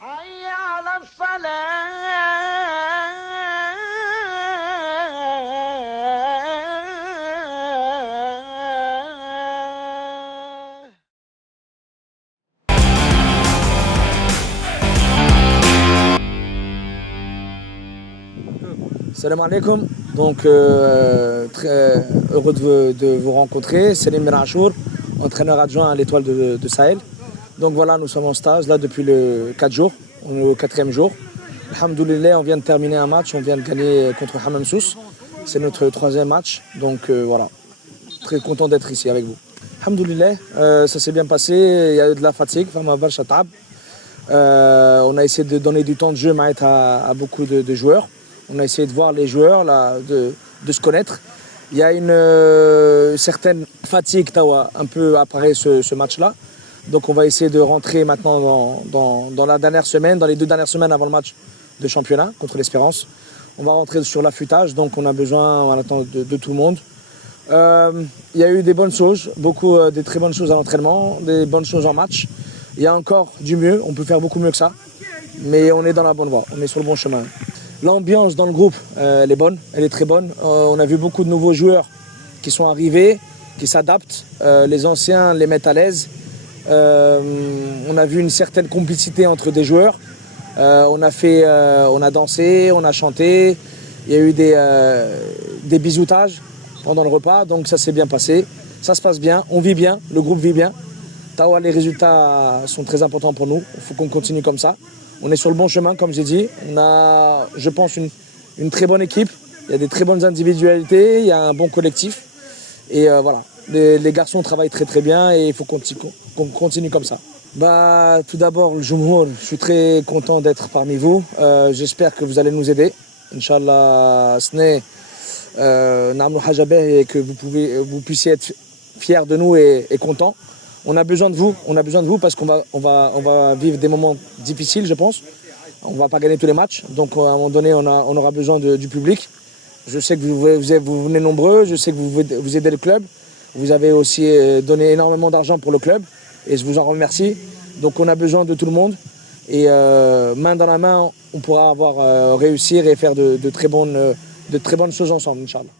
حي على الصلاة. Salam alaikum, donc très heureux de vous rencontrer. Salim Merachour, entraîneur adjoint à l'Étoile de Sahel. Donc voilà, nous sommes en stage là depuis le 4 jours, on est au 4e jour. Alhamdoulilah, on vient de terminer un match, on vient de gagner contre Hammam Sousse. C'est notre 3e match, donc voilà, très content d'être ici avec vous. Alhamdoulilah, ça s'est bien passé, il y a eu de la fatigue, on a essayé de donner du temps de jeu à beaucoup de joueurs. On a essayé de voir les joueurs, là, de se connaître. Il y a une certaine fatigue un peu après ce match-là. Donc on va essayer de rentrer maintenant dans la dernière semaine, dans les 2 dernières semaines avant le match de championnat contre l'Espérance. On va rentrer sur l'affûtage, donc on a besoin de tout le monde. Il y a eu des bonnes choses, des très bonnes choses à l'entraînement, des bonnes choses en match. Il y a encore du mieux, on peut faire beaucoup mieux que ça. Mais on est dans la bonne voie, on est sur le bon chemin. L'ambiance dans le groupe, elle est bonne, elle est très bonne. On a vu beaucoup de nouveaux joueurs qui sont arrivés, qui s'adaptent. Les anciens les mettent à l'aise. On a vu une certaine complicité entre des joueurs. On a dansé, on a chanté. Il y a eu des bisoutages pendant le repas, donc ça s'est bien passé. Ça se passe bien, on vit bien, le groupe vit bien. Les résultats sont très importants pour nous, il faut qu'on continue comme ça. On est sur le bon chemin, comme j'ai dit. On a, je pense, une très bonne équipe. Il y a des très bonnes individualités, il y a un bon collectif. Et voilà, les garçons travaillent très très bien et il faut qu'on continue comme ça. Tout d'abord, le Jumhour, je suis très content d'être parmi vous. J'espère que vous allez nous aider. Inch'Allah, et que vous puissiez être fiers de nous et contents. On a besoin de vous parce qu'on va vivre des moments difficiles, je pense. On ne va pas gagner tous les matchs, donc à un moment donné, on aura besoin du public. Je sais que vous venez nombreux, je sais que vous aidez le club. Vous avez aussi donné énormément d'argent pour le club et je vous en remercie. Donc on a besoin de tout le monde et main dans la main, on pourra réussir et faire de très bonnes choses ensemble, Inch'Allah.